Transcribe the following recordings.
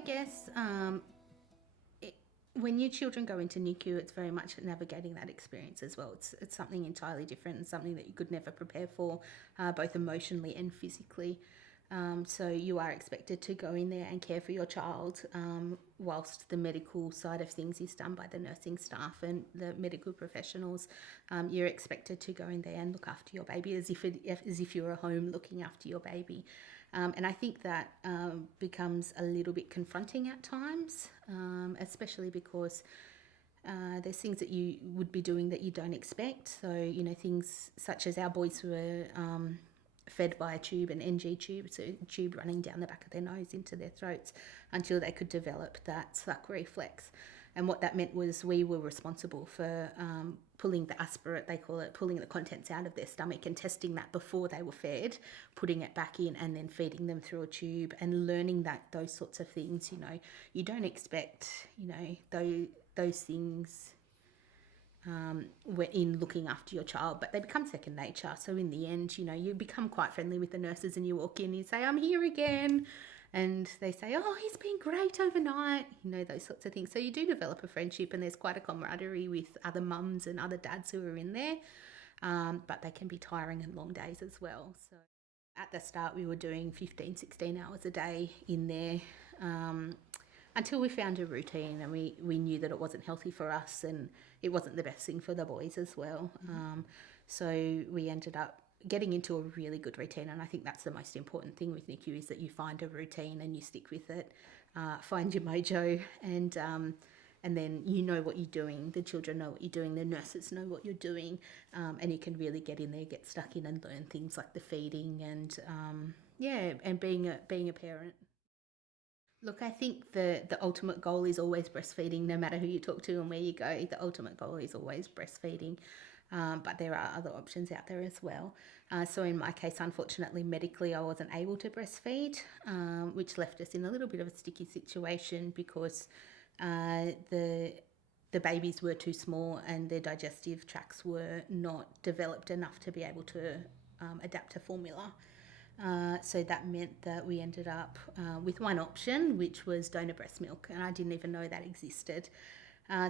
I guess when your children go into NICU, it's very much navigating that experience as well. It's something entirely different and something that you could never prepare for, both emotionally and physically. So you are expected to go in there and care for your child, whilst the medical side of things is done by the nursing staff and the medical professionals. You're expected to go in there and look after your baby as if you were home looking after your baby. And I think that becomes a little bit confronting at times, especially because there's things that you would be doing that you don't expect. So, things such as our boys were fed by a tube, an NG tube, so a tube running down the back of their nose into their throats until they could develop that suck reflex. And what that meant was we were responsible for pulling the aspirate, they call it, pulling the contents out of their stomach and testing that before they were fed, putting it back in and then feeding them through a tube and learning those sorts of things. You don't expect, those things in looking after your child, but they become second nature. So in the end, you become quite friendly with the nurses and you walk in and you say, I'm here again. And they say, oh, he's been great overnight, those sorts of things. So you do develop a friendship and there's quite a camaraderie with other mums and other dads who are in there. But they can be tiring and long days as well. So at the start, we were doing 15, 16 hours a day in there until we found a routine and we knew that it wasn't healthy for us and it wasn't the best thing for the boys as well. So we ended up getting into a really good routine, and I think that's the most important thing with NICU is that you find a routine and you stick with it, find your mojo, and then you know what you're doing, the children know what you're doing, the nurses know what you're doing, and you can really get in there, get stuck in and learn things like the feeding and being a parent. Look, I think the ultimate goal is always breastfeeding, no matter who you talk to and where you go. The ultimate goal is always breastfeeding. But there are other options out there as well. So in my case, unfortunately, medically, I wasn't able to breastfeed, which left us in a little bit of a sticky situation because the babies were too small and their digestive tracts were not developed enough to be able to adapt to formula. So that meant that we ended up with one option, which was donor breast milk, and I didn't even know that existed.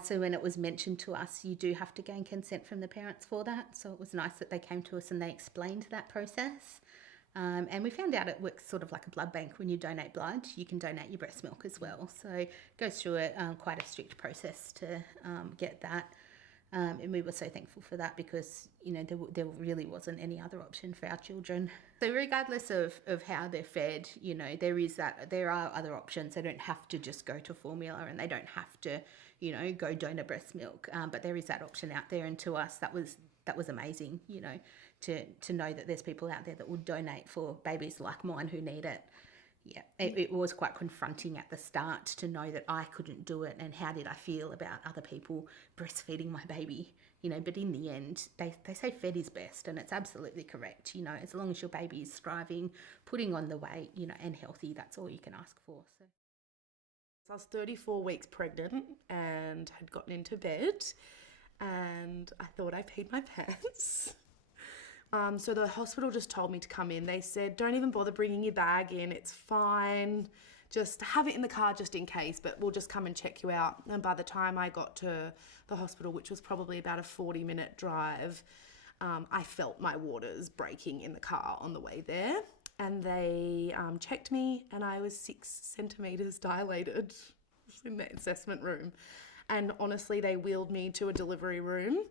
So when it was mentioned to us, you do have to gain consent from the parents for that. So it was nice that they came to us and they explained that process. And we found out it works sort of like a blood bank. When you donate blood, you can donate your breast milk as well. So it goes through quite a strict process to get that. And we were so thankful for that because, there really wasn't any other option for our children. So regardless of how they're fed, there are other options. They don't have to just go to formula and they don't have to, go donor breast milk. But there is that option out there. And to us, that was amazing, to know that there's people out there that will donate for babies like mine who need it. Yeah, it was quite confronting at the start to know that I couldn't do it and how did I feel about other people breastfeeding my baby, but in the end, they say fed is best and it's absolutely correct, as long as your baby is thriving, putting on the weight, and healthy, that's all you can ask for. So I was 34 weeks pregnant and had gotten into bed and I thought I peed my pants. So the hospital just told me to come in. They said, don't even bother bringing your bag in. It's fine. Just have it in the car just in case, but we'll just come and check you out. And by the time I got to the hospital, which was probably about a 40-minute drive, I felt my waters breaking in the car on the way there. And they checked me and I was 6 centimetres dilated in the assessment room. And honestly, they wheeled me to a delivery room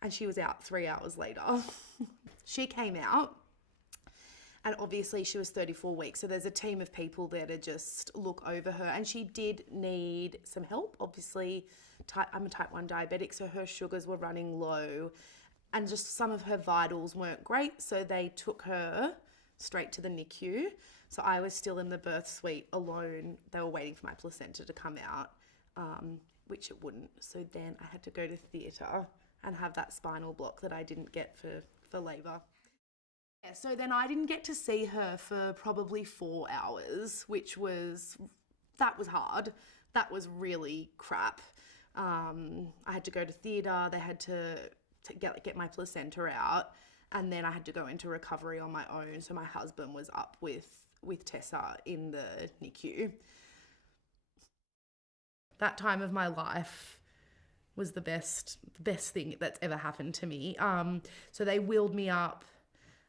and she was out 3 hours later. She came out and obviously she was 34 weeks. So there's a team of people there to just look over her. And she did need some help. Obviously, I'm a type 1 diabetic, so her sugars were running low and just some of her vitals weren't great. So they took her straight to the NICU. So I was still in the birth suite alone. They were waiting for my placenta to come out, which it wouldn't. So then I had to go to theatre and have that spinal block that I didn't get for labour. Yeah, so then I didn't get to see her for probably 4 hours, that was hard. That was really crap. I had to go to theatre, they had to get my placenta out, and then I had to go into recovery on my own. So my husband was up with Tessa in the NICU. that time of my life was the best thing that's ever happened to me. So they wheeled me up.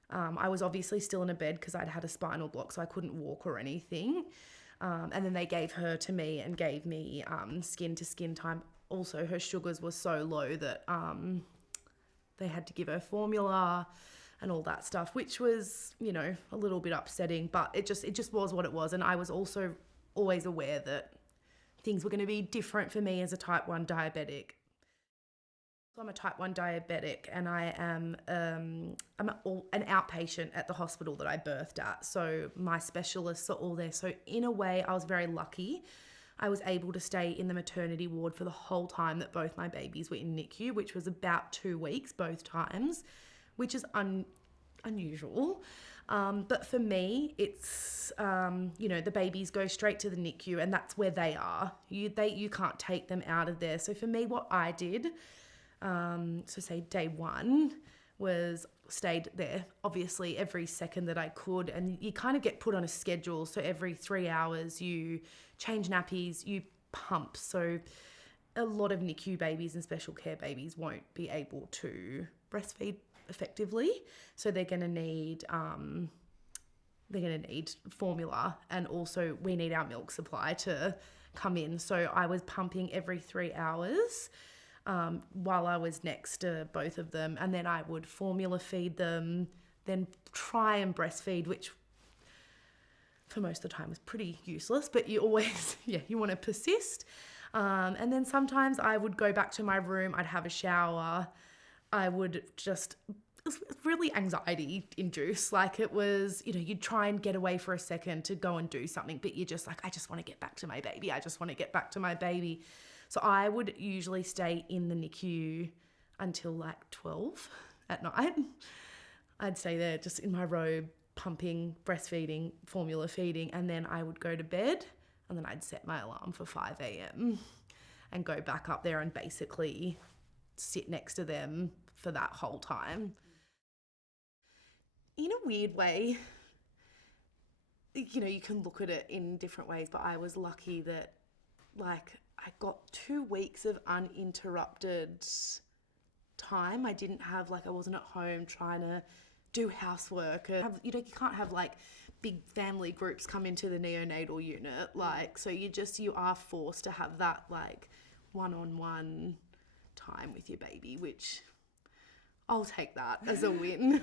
I was obviously still in a bed because I'd had a spinal block, so I couldn't walk or anything. And then they gave her to me and gave me skin to skin time. Also, her sugars were so low that they had to give her formula and all that stuff, which was, you know, a little bit upsetting, but it just was what it was. And I was also always aware that things were going to be different for me as a type 1 diabetic. So I'm a type 1 diabetic, and I am an outpatient at the hospital that I birthed at. So my specialists are all there. So in a way, I was very lucky. I was able to stay in the maternity ward for the whole time that both my babies were in NICU, which was about 2 weeks both times, which is unusual. But for me, it's, you know, the babies go straight to the NICU, and that's where they are. You can't take them out of there. So for me, what I did, so say day 1, was stayed there, obviously, every second that I could. And you kind of get put on a schedule. So every 3 hours you change nappies, you pump. So a lot of NICU babies and special care babies won't be able to breastfeed effectively. So they're going to need formula, and also we need our milk supply to come in. So I was pumping every 3 hours while I was next to both of them, and then I would formula feed them, then try and breastfeed, which for most of the time was pretty useless, but you always, you want to persist. And then sometimes I would go back to my room, I'd have a shower, I would just, it was really anxiety induced. Like it was, you know, you'd try and get away for a second to go and do something, but you're just like, I just want to get back to my baby. I just want to get back to my baby. So I would usually stay in the NICU until like 12 at night. I'd stay there just in my robe, pumping, breastfeeding, formula feeding, and then I would go to bed, and then I'd set my alarm for 5 a.m. and go back up there and basically sit next to them for that whole time. In a weird way, you know, you can look at it in different ways, but I was lucky that, like, I got 2 weeks of uninterrupted time. I didn't have, like, I wasn't at home trying to do housework. You know, you can't have, like, big family groups come into the neonatal unit. Like, so you are forced to have that, like, one-on-one time with your baby, which I'll take that as a win.